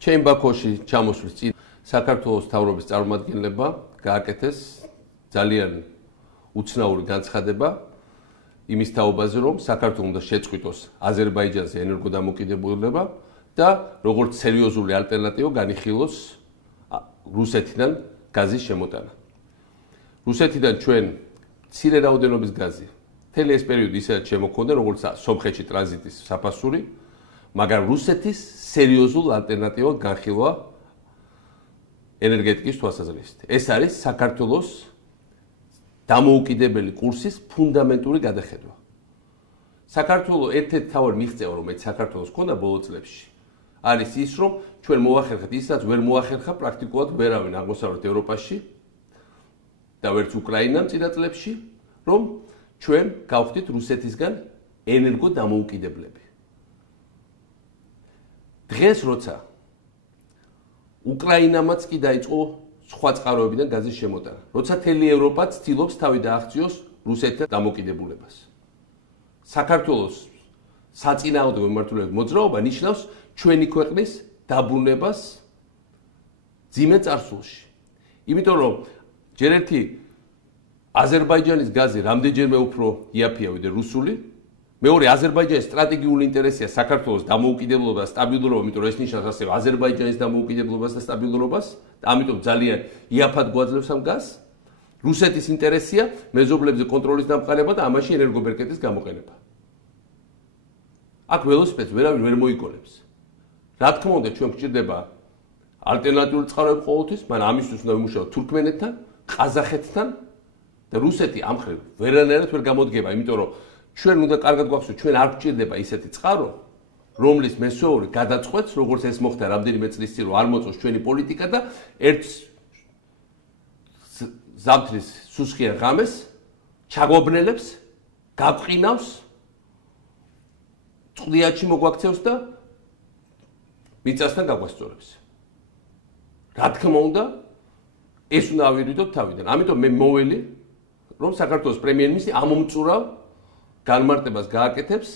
ჩემ ბაქოში ჩამოსვლის წინ საქართველოს მთავრობის წარმომადგენლებმა გააკეთეს ძალიან უცნაური განცხადება იმის თაობაზე, რომ საქართველოს უნდა შეწყვიტოს აზერბაიჯანზე ენერგოდამოკიდებულება და როგორც სერიოზული ალტერნატივა განიხილოს რუსეთიდან გაზის შემოტანა. რუსეთიდან ჩვენ მცირე რაოდენობის გაზი მთელი ეს პერიოდი ისედაც შემოქონდა, როგორც სომხეთში ტრანზიტის საფასური, მაგრამ რუსეთის სერიოზულ ალტერნატივად განხილვა ენერგეტიკის თვალსაზრისით. ეს არის საქართველოს დამოუკიდებელი კურსის ფუნდამენტური გადახედვა. საქართველოს ერთ-ერთი თავი მიღწევა, რომელიც საქართველოს ჰქონდა ბოლო წლებში, არის ის, რომ ჩვენ მოახერხეთ ისაც ვერ მოახერხა პრაქტიკულად ვერავინ აღმოსავლეთ ევროპაში და ვერც უკრაინამ წინა წლებში, რომ ჩვენ გავხდით რუსეთისგან ენერგოდამოუკიდებლები. დღეს როცა უკრაინამაც კი დაიწყო სხვა წყაროებიდან გაზის შემოტანა, როცა მთელი ევროპა ცდილობს თავი დააღწიოს რუსეთთან დამოკიდებულებას. საქართველოს საწინააღმდეგო მიმართულებით მოძრაობა ნიშნავს ჩვენი ქვეყნის დაბრუნებას ძიმე წარსულში. იმიტომ რომ ჯერ ერთი აზერბაიჯანის გაზი რამდენჯერმე უფრო იაფია ვიდრე რუსული, მეორე აზერბაიჯანის სტრატეგიული ინტერესია საქართველოს დამოუკიდებლობა და სტაბილურობა, იმიტომ რომ ეს ნიშნავს ასევე აზერბაიჯანის დამოუკიდებლობას და სტაბილურობას, ამიტომ ძალიან იაფად გვაძლევს ამ გაზს. რუსეთის ინტერესია მეზობლებზე კონტროლის დამყარება და ამაში ენერგობერკეტის გამოყენება. აქ ველოსიპედს ვერავინ ვერ მოიგონებს. რა თქმა უნდა, ჩვენ გვჭირდება ალტერნატიული წყაროები ყოველთვის, მაგრამ ამისთვის უნდა ვიმუშაოთ თურქმენეთთან, ყაზახეთთან და რუსეთი ამ ხრივ ვერანაირად ვერ გამოდგება, იმიტომ რომ ჩვენ უნდა კარგად გვახსოვს, ჩვენ არ გვჭირდება ისეთი წყარო, რომლის მესვეური გადაწყვეტს, როგორც ეს მოხდა რამდენიმე წლის წინ, რომ არ მოწოს ჩვენი პოლიტიკა და ერთ ზამთრის სუსხიან ღამეს ჩაგვაბნელებს, გაბყინავს, წყდიაჩი მოგვაქცევს და მიწასთან გაგვასწორებს. რა თქმა უნდა, ეს უნდა ავირიდოთ თავიდან. ამიტომ მე მოველი, რომ საქართველოს პრემიერ-მინისტრი ამომწურავ განმარტებას გააკეთებს